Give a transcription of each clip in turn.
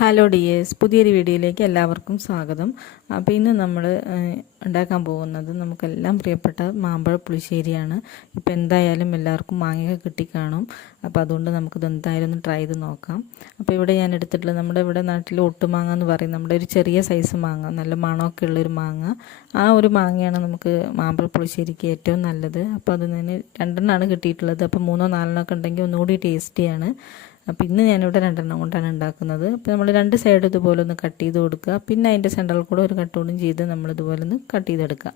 Hello dears, പുതിയൊരു വീഡിയോയിലേക്ക് എല്ലാവർക്കും സ്വാഗതം. അപ്പോൾ ഇന്ന് നമ്മൾ ഉണ്ടാക്കാൻ പോകുന്നത് നമുക്കെല്ലാം പ്രിയപ്പെട്ട മാമ്പഴ പുളിശ്ശേരിയാണ്. ഇപ്പോൾ എന്തായാലും എല്ലാവർക്കും മാങ്ങയൊക്കെ കിട്ടിക്കാണും. അപ്പോൾ അതുകൊണ്ട് നമുക്കിത് എന്തായാലും ഒന്ന് ട്രൈ ചെയ്ത് നോക്കാം. അപ്പോൾ ഇവിടെ ഞാൻ എടുത്തിട്ടുള്ളത് നമ്മുടെ ഇവിടെ നാട്ടിൽ ഒട്ടുമാങ്ങ എന്ന് പറയും. നമ്മുടെ ഒരു ചെറിയ സൈസ് മാങ്ങ, നല്ല മണമൊക്കെ ഉള്ളൊരു മാങ്ങ. ആ ഒരു മാങ്ങയാണ് നമുക്ക് മാമ്പഴ പുളിശ്ശേരിക്ക് ഏറ്റവും നല്ലത്. അപ്പോൾ അതിന് രണ്ടെണ്ണമാണ് കിട്ടിയിട്ടുള്ളത്. അപ്പോൾ 3-4 ഒക്കെ ഉണ്ടെങ്കിൽ ഒന്നുകൂടി ടേസ്റ്റിയാണ്. അപ്പോൾ ഇന്ന് ഞാനിവിടെ 2 കൊണ്ടാണ് ഉണ്ടാക്കുന്നത്. അപ്പോൾ നമ്മൾ 2 സൈഡ് ഇതുപോലെ ഒന്ന് കട്ട് ചെയ്ത് കൊടുക്കുക. പിന്നെ അതിൻ്റെ സെൻറ്ററിൽ കൂടെ ഒരു കട്ടോടും ചെയ്ത് നമ്മളിതുപോലെ ഒന്ന് കട്ട് ചെയ്തെടുക്കുക.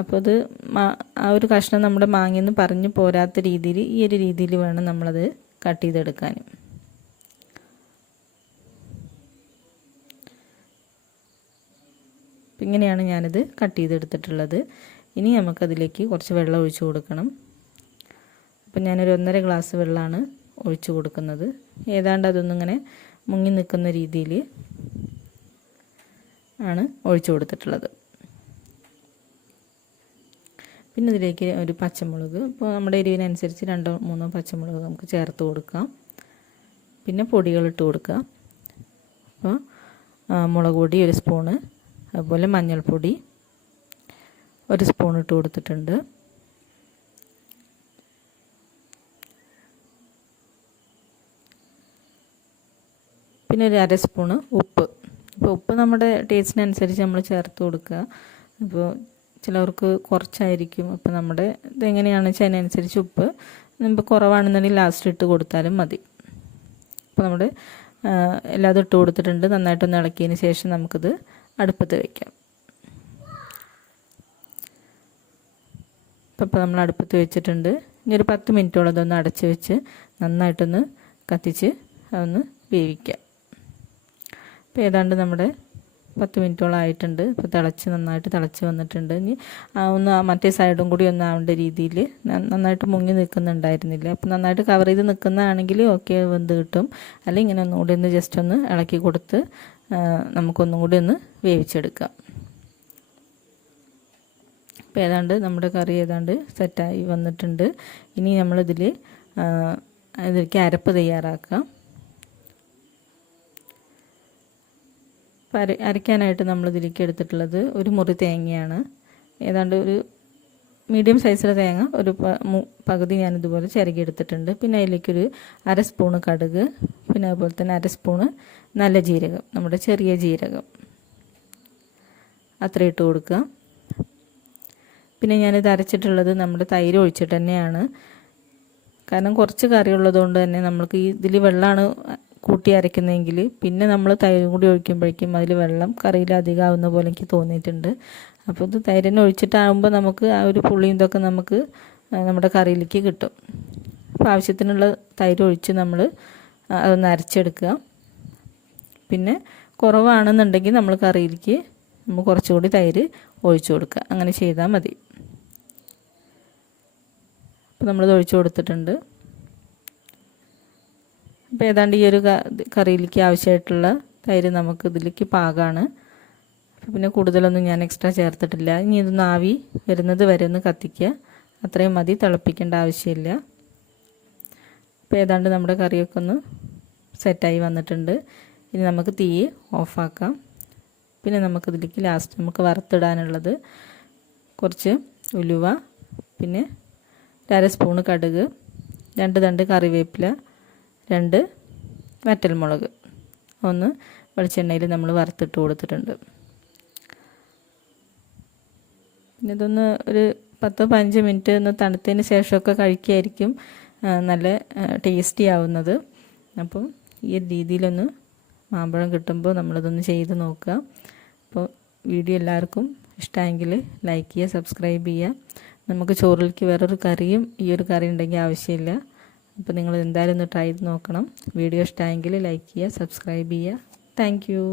അപ്പോൾ അത് ആ ഒരു കഷ്ണം നമ്മുടെ മാങ്ങയെന്ന് പറഞ്ഞു പോരാത്ത രീതിയിൽ ഈ ഒരു രീതിയിൽ വേണം നമ്മളത് കട്ട് ചെയ്തെടുക്കാൻ. ഇങ്ങനെയാണ് ഞാനിത് കട്ട് ചെയ്തെടുത്തിട്ടുള്ളത്. ഇനി നമുക്കതിലേക്ക് കുറച്ച് വെള്ളം ഒഴിച്ചു കൊടുക്കണം. അപ്പോൾ ഞാനൊരു 1.5 ഗ്ലാസ് വെള്ളമാണ് ഒഴിച്ചു കൊടുക്കുന്നത്. ഏതാണ്ട് അതൊന്നിങ്ങനെ മുങ്ങി നിൽക്കുന്ന രീതിയിൽ ആണ് ഒഴിച്ചു കൊടുത്തിട്ടുള്ളത്. പിന്നെ ഇതിലേക്ക് ഒരു പച്ചമുളക്, ഇപ്പോൾ നമ്മുടെ എരിവിനനുസരിച്ച് 2-3 പച്ചമുളക് നമുക്ക് ചേർത്ത് കൊടുക്കാം. പിന്നെ പൊടികളിട്ട് കൊടുക്കുക. അപ്പോൾ മുളക് പൊടി 1 സ്പൂണ്, അതുപോലെ മഞ്ഞൾപ്പൊടി 1 സ്പൂൺ ഇട്ട് കൊടുത്തിട്ടുണ്ട്. പിന്നെ ഒരു 1/2 സ്പൂണ് ഉപ്പ്. അപ്പോൾ ഉപ്പ് നമ്മുടെ ടേസ്റ്റിനനുസരിച്ച് നമ്മൾ ചേർത്ത് കൊടുക്കുക. അപ്പോൾ ചിലവർക്ക് കുറച്ചായിരിക്കും. അപ്പോൾ നമ്മുടെ ഇതെങ്ങനെയാണെന്ന് വെച്ചാൽ അതിനനുസരിച്ച് ഉപ്പ് ഇപ്പോൾ കുറവാണെന്നുണ്ടെങ്കിൽ ലാസ്റ്റ് ഇട്ട് കൊടുത്താലും മതി. അപ്പോൾ നമ്മുടെ എല്ലാതും ഇട്ട് കൊടുത്തിട്ടുണ്ട്. നന്നായിട്ടൊന്ന് ഇളക്കിയതിന് ശേഷം നമുക്കിത് അടുപ്പത്ത് വയ്ക്കാം. ഇപ്പോൾ നമ്മൾ അടുപ്പത്ത് വെച്ചിട്ടുണ്ട്. ഇനി ഒരു 10 മിനിറ്റോളം അതൊന്ന് അടച്ച് വെച്ച് നന്നായിട്ടൊന്ന് കത്തിച്ച് അതൊന്ന് വേവിക്കാം. ഇപ്പോൾ ഏതാണ്ട് നമ്മുടെ 10 മിനിറ്റോളം ആയിട്ടുണ്ട്. ഇപ്പോൾ നന്നായിട്ട് തിളച്ച് വന്നിട്ടുണ്ട്. ഇനി ഒന്ന് മറ്റേ സൈഡും കൂടി ഒന്ന് ആവേണ്ട രീതിയിൽ നന്നായിട്ട് മുങ്ങി നിൽക്കുന്നുണ്ടായിരുന്നില്ല. അപ്പോൾ നന്നായിട്ട് കവർ ചെയ്ത് നിൽക്കുന്നതാണെങ്കിൽ ഓക്കെ, വെന്ത് കിട്ടും. അല്ലെങ്കിൽ ഇങ്ങനെ ഒന്നുകൂടി ഒന്ന് ജസ്റ്റ് ഒന്ന് ഇളക്കി കൊടുത്ത് നമുക്കൊന്നും കൂടി ഒന്ന് വേവിച്ചെടുക്കാം. ഇപ്പോൾ ഏതാണ്ട് നമ്മുടെ കറി ഏതാണ്ട് സെറ്റായി വന്നിട്ടുണ്ട്. ഇനി ഇതിലേക്ക് അരപ്പ് തയ്യാറാക്കാം. അരയ്ക്കാനായിട്ട് നമ്മൾ ഇതിലേക്ക് എടുത്തിട്ടുള്ളത് ഒരു മുറി തേങ്ങയാണ്. ഏതാണ്ട് ഒരു മീഡിയം സൈസിലെ തേങ്ങ ഒരു പകുതി ഞാനിതുപോലെ ചിരകി എടുത്തിട്ടുണ്ട്. പിന്നെ അതിലേക്കൊരു 1/2 സ്പൂണ് കടുക്, പിന്നെ അതുപോലെ തന്നെ 1/2 സ്പൂണ് നല്ല ജീരകം, നമ്മുടെ ചെറിയ ജീരകം അത്ര ഇട്ട് കൊടുക്കുക. പിന്നെ ഞാനിത് അരച്ചിട്ടുള്ളത് നമ്മുടെ തൈര് ഒഴിച്ചിട്ട് തന്നെയാണ്. കാരണം കുറച്ച് കറി ഉള്ളതുകൊണ്ട് തന്നെ നമ്മൾക്ക് ഇതിൽ വെള്ളമാണ് കൂട്ടി അരയ്ക്കുന്നതെങ്കിൽ പിന്നെ നമ്മൾ തൈരും കൂടി ഒഴിക്കുമ്പോഴേക്കും അതിൽ വെള്ളം കറിയിൽ അധികം ആവുന്ന പോലെ എനിക്ക് തോന്നിയിട്ടുണ്ട്. അപ്പോൾ ഇത് തൈരിനെ ഒഴിച്ചിട്ടാകുമ്പോൾ നമുക്ക് ആ ഒരു പുളിയും ഇതൊക്കെ നമുക്ക് നമ്മുടെ കറിയിലേക്ക് കിട്ടും. അപ്പോൾ ആവശ്യത്തിനുള്ള തൈര് ഒഴിച്ച് നമ്മൾ അതൊന്ന് അരച്ചെടുക്കുക. പിന്നെ കുറവാണെന്നുണ്ടെങ്കിൽ നമ്മൾ കറിയിലേക്ക് നമ്മൾ കുറച്ചുകൂടി തൈര് ഒഴിച്ചു കൊടുക്കുക. അങ്ങനെ ചെയ്താൽ മതി. അപ്പോൾ നമ്മളിത് ഒഴിച്ചു കൊടുത്തിട്ടുണ്ട്. അപ്പോൾ ഏതാണ്ട് ഈ ഒരു കറിയിലേക്ക് ആവശ്യമായിട്ടുള്ള തൈര് നമുക്ക് ഇതിലേക്ക് പാകമാണ്. പിന്നെ കൂടുതലൊന്നും ഞാൻ എക്സ്ട്രാ ചേർത്തിട്ടില്ല. ഇനി ഇതൊന്ന് ആവി വരുന്നത് വരെ ഒന്ന് കത്തിക്കുക. അത്രയും മതി, തിളപ്പിക്കേണ്ട ആവശ്യമില്ല. അപ്പോൾ ഏതാണ്ട് നമ്മുടെ കറിയൊക്കെ ഒന്ന് സെറ്റായി വന്നിട്ടുണ്ട്. ഇനി നമുക്ക് തീ ഓഫാക്കാം. പിന്നെ നമുക്കിതിലേക്ക് ലാസ്റ്റ് നമുക്ക് വറുത്തിടാനുള്ളത് കുറച്ച് ഉലുവ, പിന്നെ 1/2 സ്പൂണ് കടുക്, 2 തണ്ട് കറിവേപ്പില, 2 വറ്റൽമുളക് ഒന്ന് വെളിച്ചെണ്ണയിൽ നമ്മൾ വറുത്തിട്ട് കൊടുത്തിട്ടുണ്ട്. പിന്നെ ഇതൊന്ന് ഒരു 10-15 മിനിറ്റ് ഒന്ന് തണുത്തതിന് ശേഷമൊക്കെ കഴിക്കുകയായിരിക്കും നല്ല ടേസ്റ്റി ആവുന്നത്. അപ്പം ഈ രീതിയിലൊന്ന് മാമ്പഴം കിട്ടുമ്പോൾ നമ്മളിതൊന്ന് ചെയ്ത് നോക്കുക. അപ്പോൾ വീഡിയോ എല്ലാവർക്കും ഇഷ്ടമായെങ്കിൽ ലൈക്ക് ചെയ്യുക, സബ്സ്ക്രൈബ് ചെയ്യുക. നമുക്ക് ചോറിലേക്ക് വേറൊരു കറിയും ഈ ഒരു കറി ഉണ്ടെങ്കിൽ ആവശ്യമില്ല. അപ്പോൾ നിങ്ങൾ എന്തായാലും ഒന്ന് ട്രൈ ചെയ്ത് നോക്കണം. വീഡിയോ ഇഷ്ടമായെങ്കിൽ ലൈക്ക് ചെയ്യുക, സബ്സ്ക്രൈബ് ചെയ്യുക. Thank you.